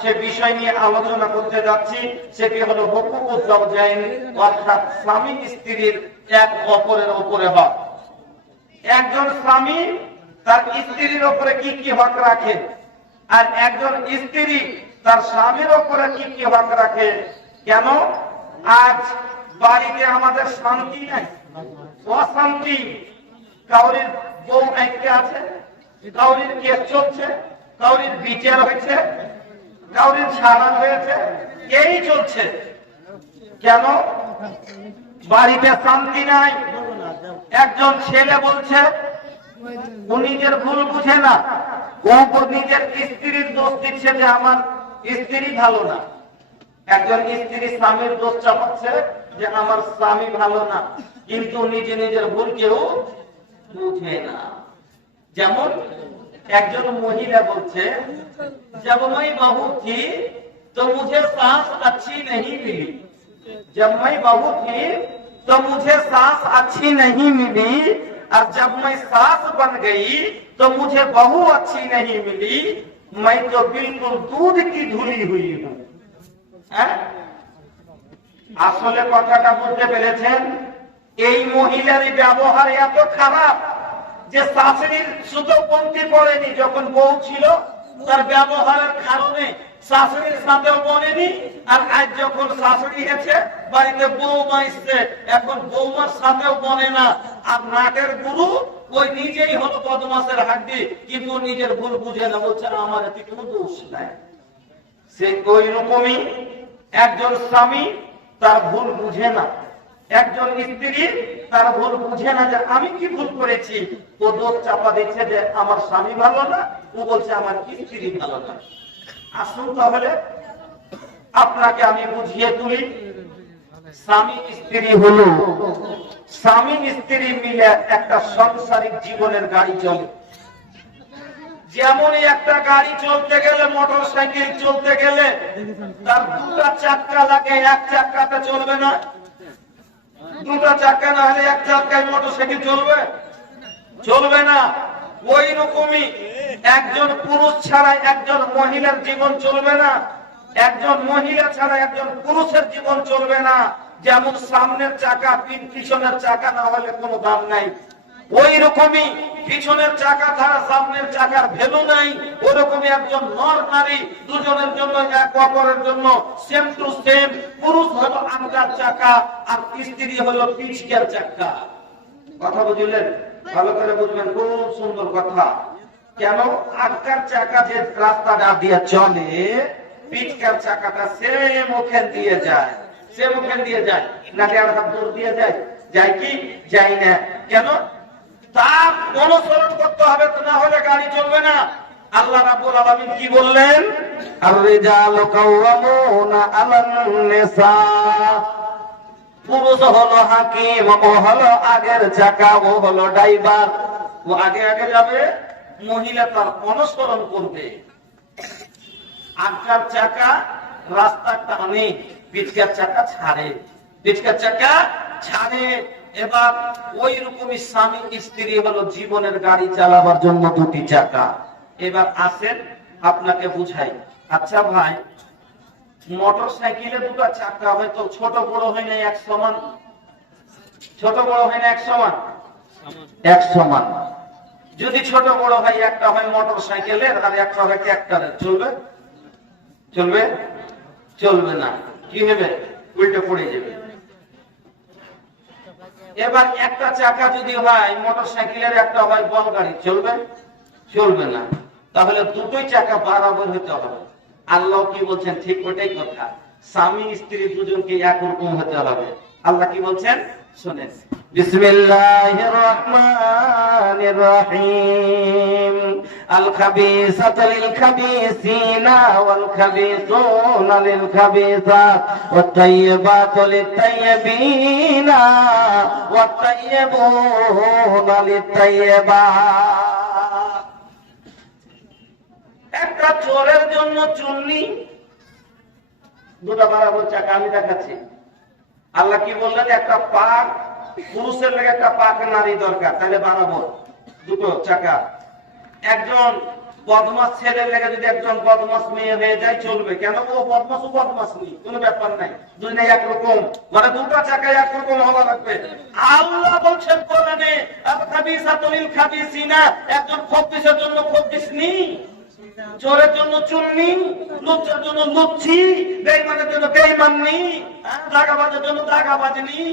সে বিষয় নিয়ে আলোচনা করতে যাচ্ছি। সেটি হলো হুকুকুজ জাওজাইন, অর্থাৎ স্বামী স্ত্রীর এক অপরের উপরে হক। একজন স্বামী তার স্ত্রীর উপরে কি কি হক রাখে, আর একজন স্ত্রী তার স্বামীর উপরে কি কি হক রাখে। কেন আজ বাড়িতে আমাদের শান্তি নাই, অশান্তি? কাউরির বউ একটা আছে, কাউরির কেস চলছে, কাউরির বিচার হয়েছে, কাউরির ছাড়া হয়েছে, এই চলছে। কেন বাড়িতে শান্তি নাই? একজন ছেলে বলছে ও নিজের ভুল বুঝে না, ও নিজের স্ত্রীর দোষ দিচ্ছে যে আমার স্ত্রী ভালো না। একজন স্ত্রী স্বামীর দোষ চাপাচ্ছে যে আমার স্বামী ভালো না, কিন্তু নিজে নিজের ভুল কেউ বুঝে না। যেমন একজন মহিলা বলছে जब मैं बहू थी तो मुझे सास अच्छी नहीं मिली, जब मैं बहू थी तो मुझे सास अच्छी नहीं मिली, और जब मैं सास बन गई तो मुझे बहू अच्छी नहीं मिली, मैं तो बिल्कुल दूध की धुली हुई हूँ। আসলে কথাটা বুঝতে পেরেছেন? এই মহিলার ব্যবহার এত খারাপ যে শাশুড়ির শুধু পন্থী পড়েনি, যখন বউ ছিল তার ব্যবহারের কারণে শাশুড়ির সাথেও বনেনি, আর আজ যখন শাশুড়ি হয়েছে বাড়িতে বৌমা এসছে, এখন বৌমার সাথেও বনে না। আর নাটের গুরু ওই নিজেই হলো বদমাসের হাড্ডি, কিন্তু নিজের ভুল বুঝে না, বলছে আমার এতে কোনো দোষ নাই। সে ওই রকমই একজন স্বামী তার ভুল বুঝে না, একজন স্ত্রী তার ভুল বুঝে না যে আমি কি ভুল করেছি। ও দোষ চাপা দিচ্ছে যে আমার স্বামী ভালো না, ও বলছে আমার স্ত্রী ভালো না। আসুন তাহলে আপনাকে আমি বুঝিয়ে তুলি। স্বামী স্ত্রী হলো, স্বামী স্ত্রী মিলে একটা সাংসারিক জীবনের গাড়ি চলে। যেমন একটা গাড়ি চলতে গেলে, মোটর সাইকেল চলতে গেলে তার দুটা চাক্কা লাগে, এক চাক্কাতে চলবে না। দুটা চাক্কা না হলে এক চাক্কায় মোটর সাইকেল চলবে? চলবে না। ওই রকমই একজন পুরুষ ছাড়া একজন মহিলার জীবন চলবে না, একজন মহিলা ছাড়া একজন পুরুষের জীবন চলবে না। যেমন সামনের চাকা পিছনের চাকা না হলে কোনো দাম নাই, ওই রকমই পিছনের চাকা ছাড়া সামনের চাকার ভ্যালু নাই। ওরকমই একজন নর নারী দুজনের জন্য, এক অপরের জন্য সেম টু সেম। পুরুষ হলো আগের চাকা আর স্ত্রী হলো পিছনের চাকা। কথা বুঝলেন? ভালো করে বুঝবেন, খুব সুন্দর কথা। কেন আগের চাকা যে রাস্তাটা দিয়ে চলে, পিছনের চাকাটা সেম ওখান দিয়ে যায়, সেম ওখান দিয়ে যায় না, দেড় হাত দূর দিয়ে যায়, যায় কি যায় না? কেন? তার অনুসরণ করতে হবে, না হলে গাড়ি চলবে না। আল্লাহ রাব্বুল আলামিন কি বললেন? আর-রিজালু কাওয়ামুনা আলান নিসা। পুরুষ হলো হাকিম, ও হলো আগের চাকা, ও হলো ড্রাইভার। ও আগে আগে যাবে, মহিলা তার অনুসরণ করবে। আগের চাকা রাস্তা টানে, পিছনের চাকা ছাড়ে, পিছনের চাকা ছাড়ে। এবার ওই রকমই স্বামী স্ত্রী হলো জীবনের গাড়ি চালাবার জন্য দুটি চাকা। এবার আসেন আপনাকে বুঝাই। আচ্ছা ভাই, মোটর সাইকেলে দুটো চাকা হয়তো ছোট বড় হয় না এক সমান, ছোট বড় হয় না এক সমান, এক সমান। যদি ছোট বড় হয়, একটা হয় মোটর সাইকেলের আর একটা হয় ট্রাক্টরের, চলবে? চলবে? চলবে না। কি হবে? উল্টে পড়ে যাবে। এবার একটা চাকা যদি হয় মোটর সাইকেলের, একটা হয় বল গাড়ি, চলবে? চলবে না। তাহলে দুটোই চাকা বরাবর হতে হবে। আল্লাহ কি বলছেন? ঠিক ওটাই কথা, স্বামী স্ত্রী দুজনকে একরকম হতে হবে। আল্লাহ কি বলছেন শুনেন। বিসমিল্লাহির রহমানির রহিম। আল খাবিসাতু লিল খাবিসিনা ওয়াল খাবিসুনা লিল খাবিসাত ওয়াত তাইয়্যিবাতু লিত তাইয়্যিবিনা ওয়াত তাইয়্যিবুনা লিত তাইয়্যিবাত। একটা চোরের জন্য চুন্নি, দুটো বরাবর চাকা। আমি দেখাচ্ছি। আল্লাহ কি বললেন? একটা পাক পুরুষের লেগে একটা পাক নারী দরকার, তাহলে বানাবো দুটো চাকা। একজন বদমাস ছেলে লেগে যদি একজন বদমাস মেয়ে হয়ে যায় চলবে, কেন? ও বদমাস, ও বদমাস নেই, কোনো ব্যাপার নাই, দুনিয়া একরকম, মানে দুটা চাকায় একরকম হওয়া লাগবে। আল্লাহ বলছেন কোরআনে, আল-খাবিসাতু লিল-খাবিসিনা, একজন খবিসের জন্য খবিস নেই, চোরের জন্য চুন্নি, লুচ্চার জন্য লুচ্ছি, বেঈমানের জন্য বেঈমান নেই, দাগাবাজের জন্য দাগাবাজ নেই।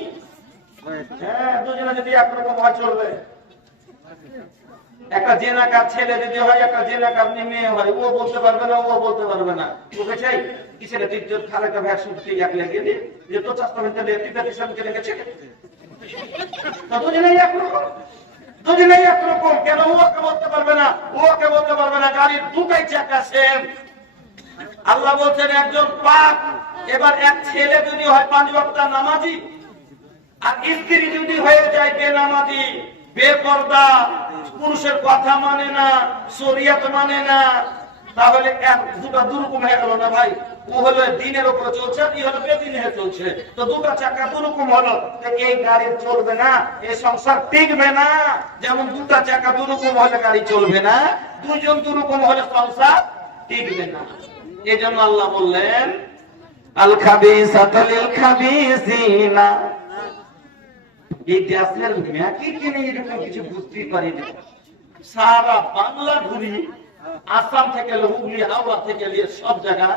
হ্যাঁ, দুজনে যদি একরকম হয় চলবে। একটা জেনাকার ছেলে যদি হয়, একটা জেনাকার মেয়ে হয়, ও বলতে পারবে না, ও বলতে পারবে না। ওকে চাই কি ছেলে তিনজন খালেকা ভাই শুনতে এক লেগে দিই যে তো চাষটা হইতে লেগে লেগেছে, দুজনেই একরকম, দুজনেই একরকম। কেন? ওকে বলতে পারবে না, ওকে বলতে পারবে না, গাড়ির দুটাই চাকা সেম। আল্লাহ বলছেন একজন পাক। এবার এক ছেলে যদি হয় 5 ওয়াক্ত নামাজি, আর স্ত্রী যদি হয়ে যায় বেনামাজি, বেপরদা, পুরুষের কথা মানে না, শরিয়ত মানে না, তাহলে দুটা দুরকম হয়ে গেল না ভাই? ও হলো দিনের উপরে চলছে, ই হলো বেদিনে চলছে, তো দুটা চাকা দুরকম হলো। এই গাড়ি চলবে না, এই সংসার টিকবে না। যেমন দুটা চাকা দুরকম হলে গাড়ি চলবে না, দুজন দুরকম হলে সংসার টিকবে না। এই জন্য আল্লাহ বললেন আল-খাবিসাতু লিল-খাবিসিনা। এই দেশের মেয়েকে কিনে এরকম কিছু বুঝতেই পারি না। সারা বাংলা ঘুরি, আসাম থেকে হুগলি, হাওড়া থেকে নিয়ে সব জায়গা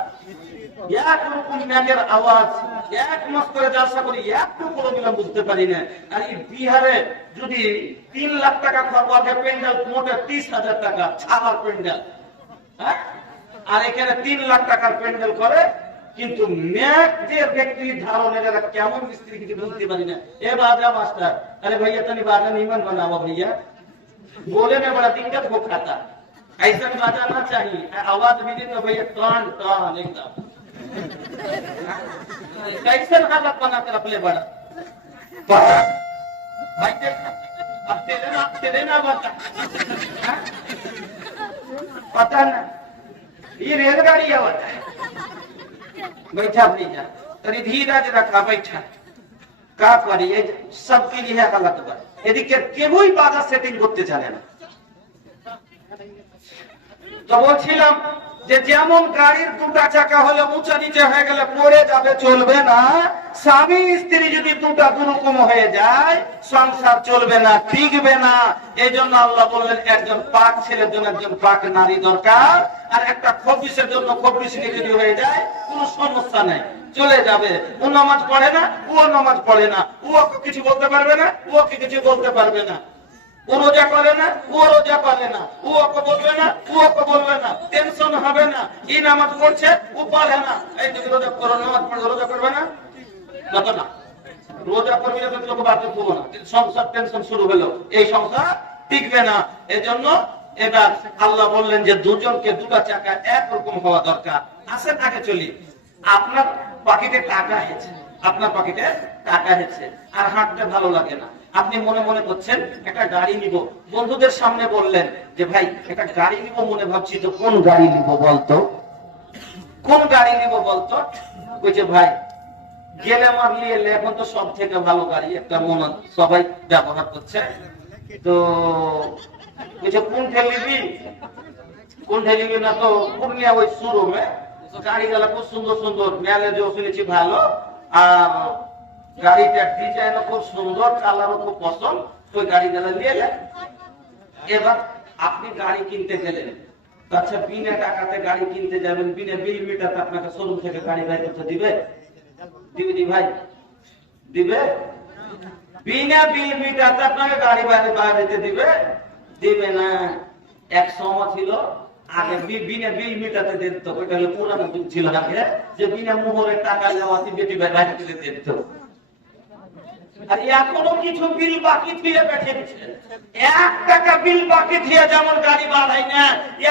একরকম মেয়ের আওয়াজ, এক মাস করে যাত্রা করি, একটু প্রবলেম বুঝতে পারি না। আর এই বিহারে যদি 3 লাখ টাকা খরচ হয় প্যান্ডেল, মোটে 30,000 টাকা ছাড়ার প্যান্ডেল, হ্যাঁ? আর এখানে 3 লাখ টাকার প্যান্ডেল করে, কিন্তু ম্যাক যে ব্যক্তি ধারণের কেমন মিস্ত্রি কিছু বুঝতে পারি না। এ বাজা মাস্টার, আরে भैया तनी बाजा नहीं मन बनावा भैया, बोले में बड़ा दिक्कत हो खाता, ऐसा बाजा ना चाहिए, आवाज भी दे तो भैया टन टन एकदम कैसे हालत बना कर अपने बड़ा भाई देख, अब तेरे ना बता, पता ना ये रेलगाड़ी आवाज है। बैठा भैया, तरी धीरज रखा, बैठा का करी, सबके लिए गलत बात। এদিকে কেউই বাজার সেটিং করতে জানে না। তো বলছিলাম যে যেমন গাড়ির দুটা চাকা হলে উঁচা নিচে হয়ে গেলে পড়ে যাবে, চলবে না। স্বামী স্ত্রী যদি দুটা দুরকম হয়ে যায়, সংসার চলবে না, টিকবে না। এই জন্য আল্লাহ বললেন একজন পাক ছেলের জন্য একজন পাক নারী দরকার, আর একটা খবিসের জন্য খবিস যদি হয়ে যায় কোনো সমস্যা নেই, চলে যাবে। ও নামাজ পড়ে না, ও নামাজ পড়ে না, ও কিছু বলতে পারবে না, ও কিছু বলতে পারবে না। ও রোজা করে না, ও রোজা করে না, ও ওকে বলবে না, ও ওকে বলবে না, টেনশন হবে না। এই নামাজ পড়ছে, ও পড়ে না, এই তুমি রোজা করো, নামাজ পড়ে রোজা করবে না, যত না রোজা করবে না তো বাড়তে দেবো না, সংসার টেনশন শুরু হলো, এই সংসার টিকবে না। এজন্য এবার আল্লাহ বললেন যে দুজনকে দুটা চাকা একরকম হওয়া দরকার। আসেন আগে চলি। আপনার পকেটে টাকা আছে, আপনার পকেটে টাকা আছে, আর হাঁটতে ভালো লাগে না, আপনি মনে মনে করছেন একটা গাড়ি নিব, বন্ধুদের সামনে বললেন যে ভাই একটা গাড়ি নিব মনে ভাবছি, তো কোন গাড়ি নিব বলতো, কোন গাড়ি নিব বলতো? বলছে ভাই গেলে মারলি এলে, এখন তো সব থেকে ভালো গাড়ি একটা মনে সবাই ব্যবহার করছে, তো বলছে কোন ঠেলিবি, কোন ঠেলিবি না, তো পূর্ণিয়া ওই শোরুমে গাড়ি গেলা খুব সুন্দর সুন্দর, মেলে যে শুনেছি ভালো, আর গাড়িটার ডিজাইনও খুব সুন্দর, কালারও খুব পছন্দ, ওই গাড়ি গেলা নিয়ে এলেন। এবার আপনি গাড়ি কিনতে গেলেন, আচ্ছা বিনা টাকাতে গাড়ি কিনতে যাবেন, বিনা বিল মিটাতে আপনাকে শোরুম থেকে গাড়ি বাইর করতে দিবে? দিবে দি ভাই, দিবে? বিনা বিল মিটাতে আপনাকে গাড়ি বাইরে বাইরে দিবে? দিবে না। এক সময় ছিল আগে বিনা বিল মিটাতে দিত, ওইটা হলো পুরানো যুগ ছিল আগে, যে বিনা মোহরের টাকা নেওয়াতে বেটি বাইরে দিত। আর এখনো কিছু বিল বাকি দিয়ে বেঁচে দিচ্ছে, 1 টাকা বিল বাকি দিয়ে যেমন গাড়ি বাড়াই না,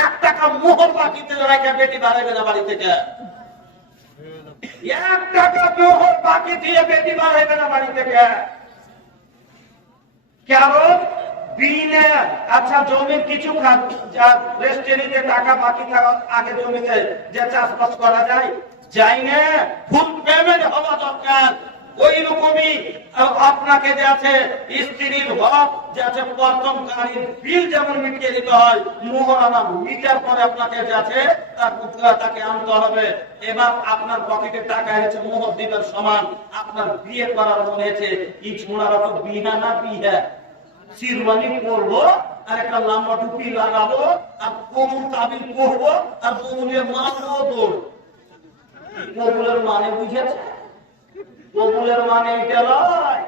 1 টাকা মোহর বাকিতে রেখে বেটি বাড়াইবে না বাড়ি থেকে, 1 টাকা মোহর বাকি দিয়ে বেটি বাড়াইবে না বাড়ি থেকে। কারণ বিলে, আচ্ছা জমির কিছু রেস্টুরেন্টে টাকা বাকি থাকা আগে জমিতে যে চাষবাস করা যায়, যাই না, ফুল পেমেন্ট হওয়া দরকার। ওই রকমই আপনাকে যে আছে স্ত্রীর হক যে আছে প্রথম গাড়ির বিল যেমন মিটিয়ে দিতে হয়, মোহরানা মিটার পরে আপনাকে যে আছে তাকে আনতে হবে। এবার আপনার পকেটে টাকা এসেছে মোহর দিবার সমান, আপনার বিয়ে করার মনে হয়েছে ই ছোড়ার তো বিহা না বিহা শিরওয়ানি পরবো আর একটা লম্বা টুপি লাগাবো আর কোমর তাবিল পরবো আর কোমরের মানবো দৌড়। কবুলের মানে বুঝেছে? কবুলের মানে এটা নয়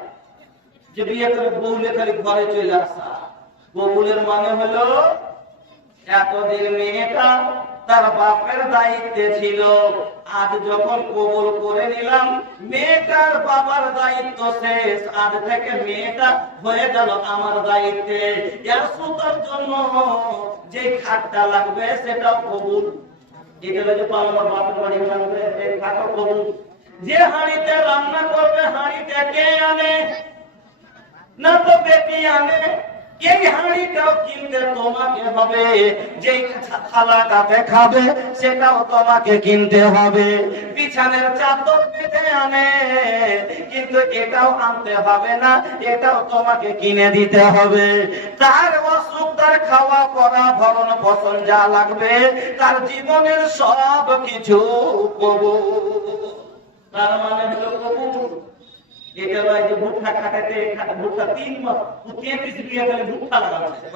যে বিয়ে করে বউলে খালি ঘরে চলে আসা। কবুলের মানে হলো এতদিন মেয়েটা তার বাপের দায়িত্বে ছিল, আজ যখন কবুল করে নিলাম মেয়েটার বাবার দায়িত্ব শেষ, আজ থেকে মেয়েটা হয়ে গেল আমার দায়িত্বে। এর সুতার জন্য যে খাটটা লাগবে সেটাও কবুল। এটা হলো যে আমার বাপের বাড়ি লাগবে এই খাটও কবুল। যে হাঁড়িতে রান্না করবে হাঁড়িটা কে আনে? না তো বেটি আনে। এই হাঁড়িটাও কিনতে তোমাকে হবে, যে থালাটাতে খাবে সেটাও তোমাকে কিনতে হবে। বিছানের চাদর পেতে আনে, কিন্তু এটাও আনতে হবে না, এটাও তোমাকে কিনে দিতে হবে। তার অসুখ, তার খাওয়া পড়া ভরণ পোষণ যা লাগবে, তার জীবনের সব কিছু কবুল। তার মানে হলো কবুল। এটা নয় যে ভুট্টা খাটাতে ভুট্টা 3 মাস 33 বিঘা খালি ভুট্টা লাগাচ্ছে,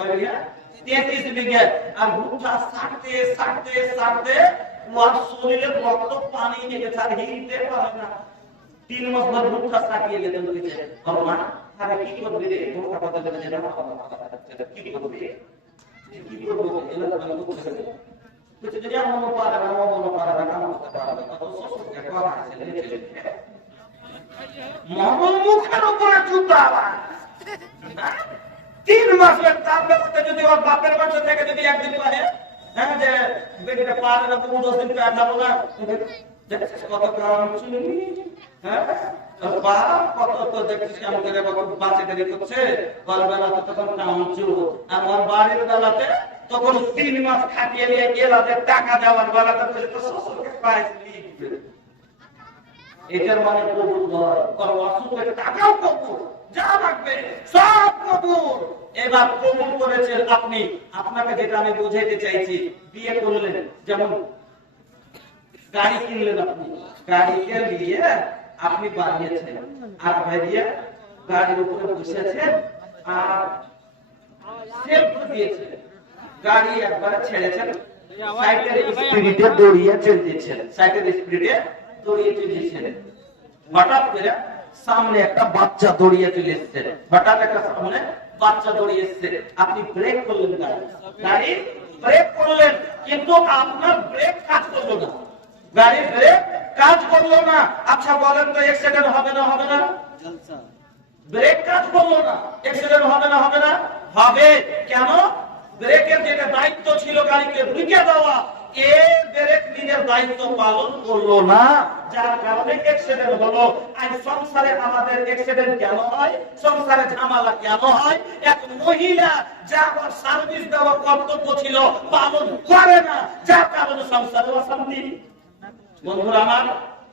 33 বিঘা, আর ভুট্টা ছাড়তে ছাড়তে ছাড়তে ওর শরীরে রক্ত পানি নিয়ে গেছে, আর হিলতে পারে না। 3 মাস ধরে ভুট্টা ছাকিয়ে গেছে বলেছে বাবা, আরে কি করবে রে? ভুট্টা কথা বলে যে না কি করবে, কি করবে এলা ভালো করতে হবে। তো যদি আমরা পারে না, আমরা পারে না, আমরা করতে পারবে না, তো সব একটা আছে মুখের উপরে জুতা আবার 3 মাসের তারপরে যদি ওর বাপের বাড়ি থেকে যদি একদিন পারে, হ্যাঁ যে বেটিটা পারে না, 10 দিন কাটাবো না, কত কারণ শুনি, হ্যাঁ বাপ কত তো দেখছি আমাদের বাচ্চা দেরি করছে, ওর বেলাতে তখন কাউন চুল, আর ওর বাড়ির বেলাতে তখন 3 মাস খাটিয়ে নিয়ে এলাদের টাকা দেওয়ার বেলাতে তো শ্বশুরকে পাইছি। এটার মানে কবুল নয়, কারণ অসুখের টাকাও কবুল, যা লাগবে সব কবুল। এবার কবুল করেছেন আপনি। আপনাকে যেটা আমি বোঝাইতে চাইছি, বিয়ে করলেন, যেমন গাড়ি কিনলেন, আপনি গাড়িকে নিয়ে আপনি বানিয়েছেন, আর ভাইয়া গাড়ির উপরে বসেছেন আর সেলফ দিয়েছেন, গাড়ি একবার ছেড়েছেন, সাইকেল স্পিডে দৌড়িয়ে চলতেছেন, সাইকেল স্পিডে দৌড়িয়ে চলেছেন। হঠাৎ করে সামনে একটা বাচ্চা দৌড়িয়ে চলে এসছে, হঠাৎ একটা সামনে বাচ্চা দৌড়িয়ে এসছে, আপনি ব্রেক করলেন, গাড়ি ব্রেক করলেন, কিন্তু আপনার ব্রেক কাজ করলো না, গাড়ি ব্রেক কাজ করলো না। আচ্ছা বলেন তো অ্যাক্সিডেন্ট হবে না হবে না? ব্রেক কাজ করলো না, অ্যাক্সিডেন্ট হবে না হবে না? হবে। কেন? ব্রেকের যেটা দায়িত্ব ছিল গাড়িকে রুখে দেওয়া, এই ব্রেক নিজের দায়িত্ব পালন করলো না, যার কারণে অ্যাক্সিডেন্ট হলো। আর সংসারে আমাদের অ্যাক্সিডেন্ট কেন হয়, সংসারে ঝামেলা কেন হয়? এক মহিলা যা সার্ভিস দেওয়ার কর্তব্য ছিল পালন করে না, যার কারণে সংসারে অশান্তি। বন্ধুরা আমার,